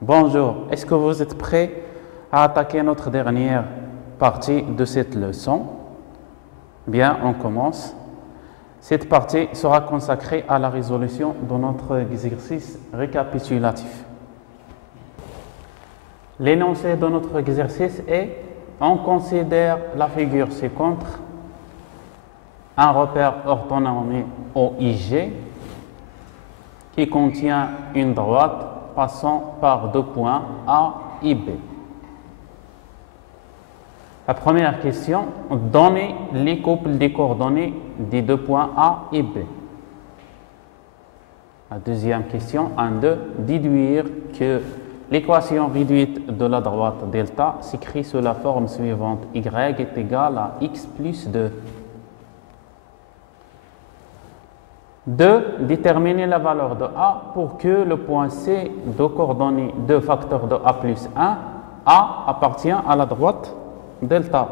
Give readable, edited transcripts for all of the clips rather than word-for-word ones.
Bonjour, est-ce que vous êtes prêts à attaquer notre dernière partie de cette leçon? Bien, on commence. Cette partie sera consacrée à la résolution de notre exercice récapitulatif. L'énoncé de notre exercice est: on considère la figure ci-contre un repère orthonormé OIG qui contient une droite passant par deux points A et B. La première question: donnez les couples des coordonnées des deux points A et B. La deuxième question: 1-2, déduire que l'équation réduite de la droite delta s'écrit sous la forme suivante: y est égal à x plus 2. 2. Déterminer la valeur de A pour que le point C de coordonnées de facteur de A plus 1, A appartient à la droite delta.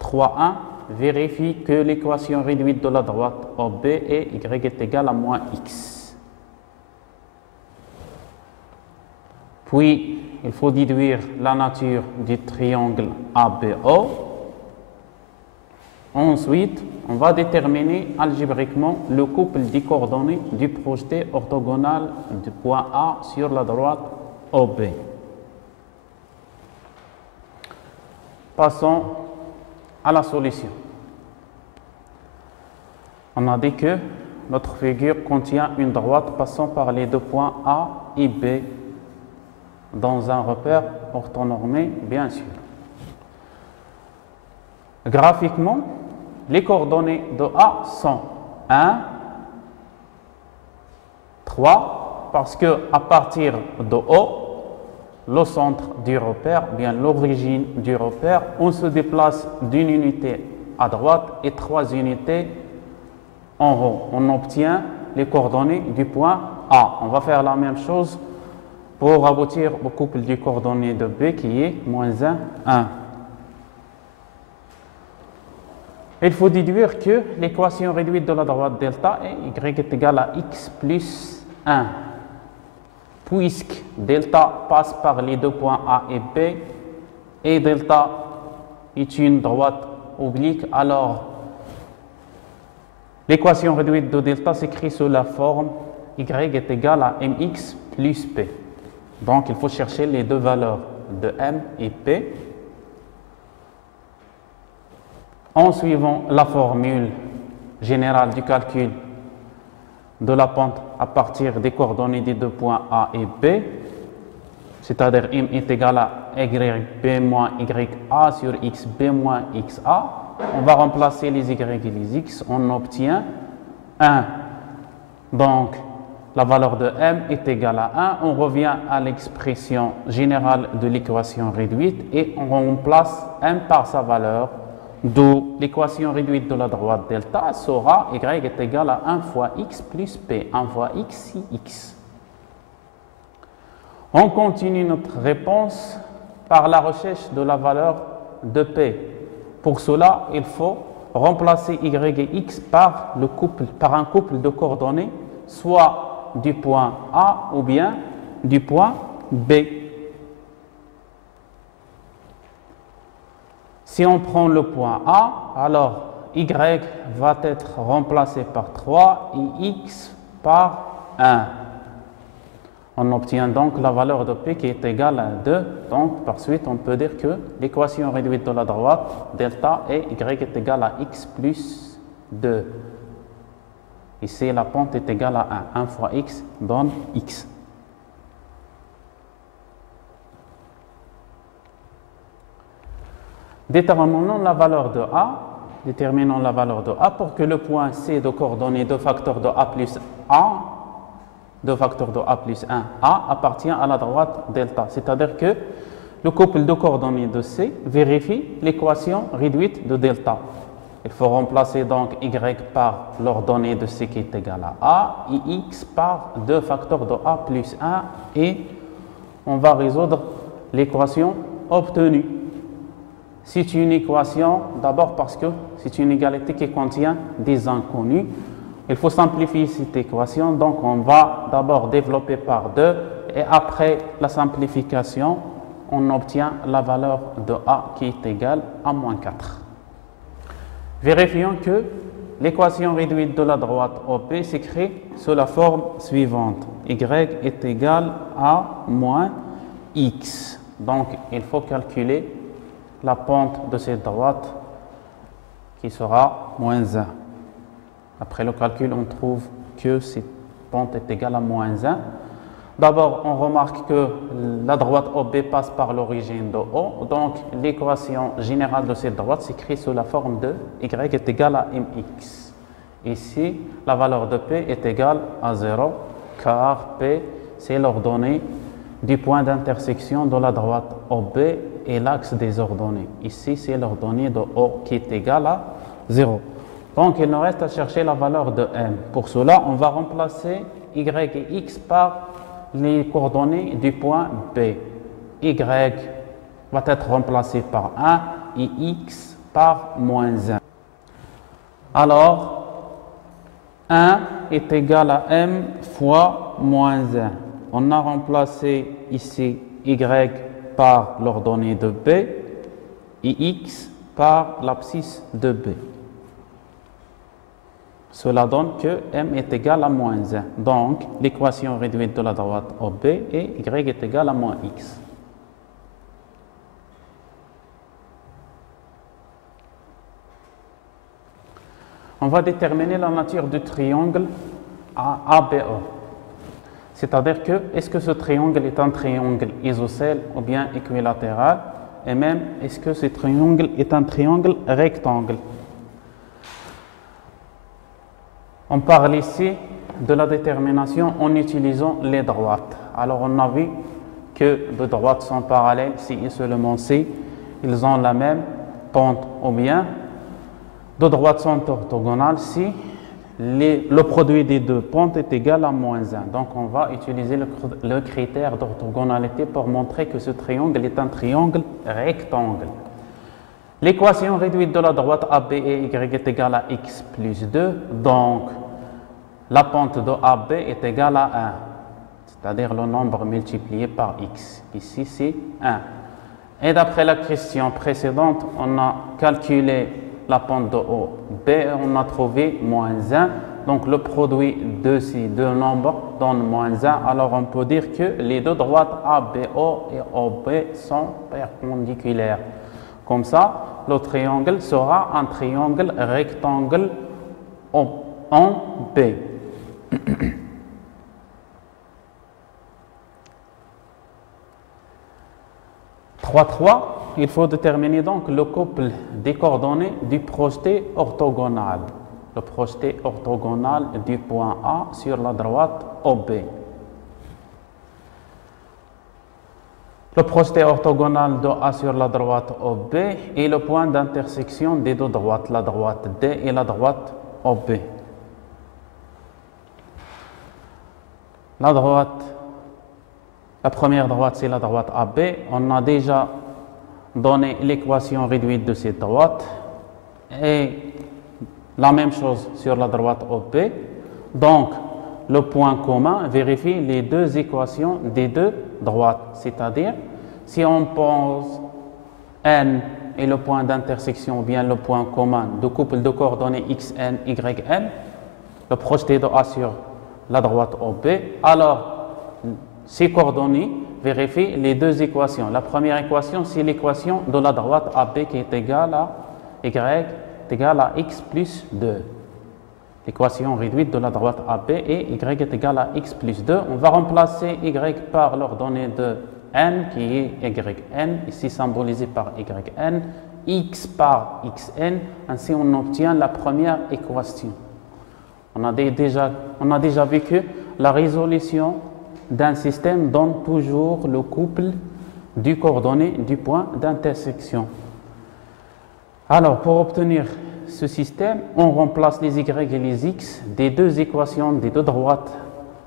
3.1. Vérifie que l'équation réduite de la droite OB est y est égal à moins x. Puis, il faut déduire la nature du triangle ABO. Ensuite, on va déterminer algébriquement le couple des coordonnées du projeté orthogonal du point A sur la droite OB. Passons à la solution. On a dit que notre figure contient une droite passant par les deux points A et B dans un repère orthonormé, bien sûr. Graphiquement, les coordonnées de A sont 1, 3, parce que à partir de O, le centre du repère, bien l'origine du repère, on se déplace d'une unité à droite et 3 unités en haut. On obtient les coordonnées du point A. On va faire la même chose pour aboutir au couple des coordonnées de B qui est moins 1, 1. Il faut déduire que l'équation réduite de la droite delta est y est égal à x plus 1. Puisque delta passe par les deux points A et B et delta est une droite oblique, alors l'équation réduite de delta s'écrit sous la forme y est égal à mx plus p. Donc il faut chercher les deux valeurs de m et p. En suivant la formule générale du calcul de la pente à partir des coordonnées des deux points A et B, c'est-à-dire m est égal à yb moins ya sur xb moins xa, on va remplacer les y et les x, on obtient 1. Donc, la valeur de m est égale à 1. On revient à l'expression générale de l'équation réduite et on remplace m par sa valeur. D'où l'équation réduite de la droite delta sera y est égal à 1 fois x plus p, 1 fois x si x. On continue notre réponse par la recherche de la valeur de p. Pour cela, il faut remplacer y et x par un couple de coordonnées, soit du point A ou bien du point B. Si on prend le point A, alors y va être remplacé par 3 et x par 1. On obtient donc la valeur de P qui est égale à 2. Donc, par suite, on peut dire que l'équation réduite de la droite, delta, est y est égal à x plus 2. Ici, la pente est égale à 1. 1 fois x donne x. Déterminons la valeur de A. Pour que le point C de coordonnées de facteur de A plus 1, A appartient à la droite delta. C'est-à-dire que le couple de coordonnées de C vérifie l'équation réduite de delta. Il faut remplacer donc y par l'ordonnée de C qui est égale à A et x par 2 facteurs de A plus 1 et on va résoudre l'équation obtenue. C'est une équation, d'abord parce que c'est une égalité qui contient des inconnus. Il faut simplifier cette équation, donc on va d'abord développer par 2 et après la simplification, on obtient la valeur de A qui est égale à moins 4. Vérifions que l'équation réduite de la droite OP s'écrit sous la forme suivante. Y est égal à moins X. Donc, il faut calculer la pente de cette droite qui sera moins 1. Après le calcul, on trouve que cette pente est égale à moins 1. D'abord, on remarque que la droite OB passe par l'origine de O. Donc, l'équation générale de cette droite s'écrit sous la forme de Y est égal à MX. Ici, la valeur de P est égale à 0, car P, c'est l'ordonnée du point d'intersection de la droite OB et l'axe des ordonnées. Ici, c'est l'ordonnée de O qui est égale à 0. Donc, il nous reste à chercher la valeur de M. Pour cela, on va remplacer Y et X par les coordonnées du point B. Y va être remplacé par 1 et X par moins 1. Alors, 1 est égal à M fois moins 1. On a remplacé ici Y par l'ordonnée de B et X par l'abscisse de B. Cela donne que M est égal à moins 1. Donc, l'équation réduite de la droite OB est Y est égal à moins X. On va déterminer la nature du triangle ABO. C'est-à-dire que, est-ce que ce triangle est un triangle isocèle ou bien équilatéral? Et même, est-ce que ce triangle est un triangle rectangle? On parle ici de la détermination en utilisant les droites. Alors, on a vu que deux droites sont parallèles si et seulement si ils ont la même pente, ou bien deux droites sont orthogonales si le produit des deux pentes est égal à moins 1. Donc, on va utiliser le critère d'orthogonalité pour montrer que ce triangle est un triangle rectangle. L'équation réduite de la droite AB et Y est égale à X plus 2. Donc, la pente de AB est égale à 1, c'est-à-dire le nombre multiplié par X. Ici, c'est 1. Et d'après la question précédente, on a calculé la pente de OB et on a trouvé moins 1. Donc, le produit de ces deux nombres donne moins 1. Alors, on peut dire que les deux droites ABO et OB sont perpendiculaires. Comme ça, le triangle sera un triangle rectangle en B. 3.3, il faut déterminer donc le couple des coordonnées du projeté orthogonal. Le projeté orthogonal du point A sur la droite OB. Le projeté orthogonal de A sur la droite OB est le point d'intersection des deux droites, la droite D et la droite OB. La première droite, c'est la droite AB. On a déjà donné l'équation réduite de cette droite. Et la même chose sur la droite OB. Donc, le point commun vérifie les deux équations des deux droites. C'est-à-dire, si on pose N est le point d'intersection ou bien le point commun du couple de coordonnées XN, YN, le projeté de A sur la droite OB, alors ces coordonnées vérifient les deux équations. La première équation, c'est l'équation de la droite AB qui est égale à Y est égale à X plus 2. L'équation réduite de la droite AB et Y est égal à X plus 2. On va remplacer Y par l'ordonnée de N qui est YN, ici symbolisé par YN, X par XN, ainsi on obtient la première équation. On a déjà vu que la résolution d'un système donne toujours le couple du coordonnées du point d'intersection. Alors, pour obtenir ce système, on remplace les Y et les X des deux équations des deux droites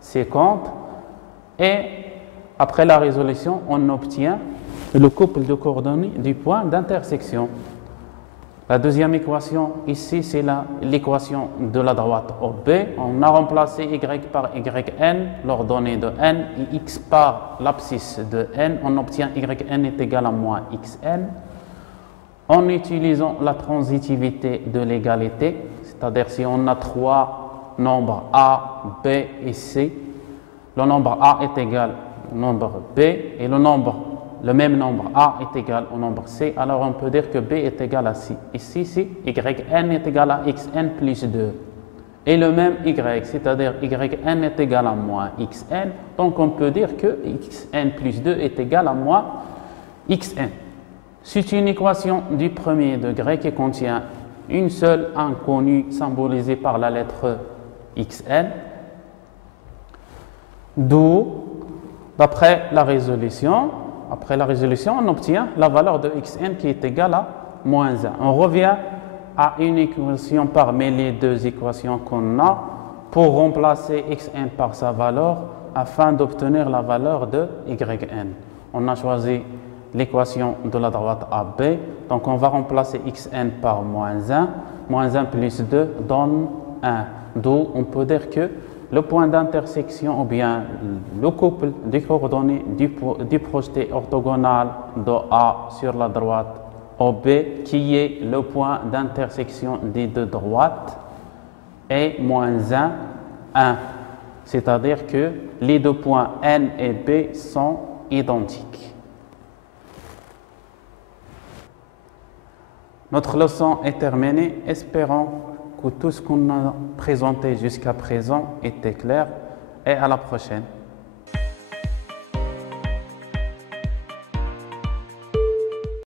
séquentes et après la résolution, on obtient le couple de coordonnées du point d'intersection. La deuxième équation ici, c'est l'équation de la droite OB. On a remplacé y par yn, l'ordonnée de n, et x par l'abscisse de n. On obtient yn est égal à moins xn. En utilisant la transitivité de l'égalité, c'est-à-dire si on a trois nombres a, b et c, le nombre a est égal au nombre b et le même nombre a est égal au nombre c, alors on peut dire que b est égal à c. Ici, yn est égal à xn plus 2. Et le même y, c'est-à-dire yn est égal à moins xn, donc on peut dire que xn plus 2 est égal à moins xn. C'est une équation du premier degré qui contient une seule inconnue symbolisée par la lettre xn, d'où, d'après la résolution, on obtient la valeur de xn qui est égale à moins 1. On revient à une équation parmi les deux équations qu'on a pour remplacer xn par sa valeur afin d'obtenir la valeur de yn. On a choisi l'équation de la droite AB, donc on va remplacer xn par moins 1. Moins 1 plus 2 donne 1. D'où on peut dire que le point d'intersection ou bien le couple des coordonnées du projeté orthogonal de A sur la droite OB, qui est le point d'intersection des deux droites, est moins 1, 1. C'est-à-dire que les deux points N et B sont identiques. Notre leçon est terminée. Espérons que tout ce qu'on a présenté jusqu'à présent était clair et à la prochaine.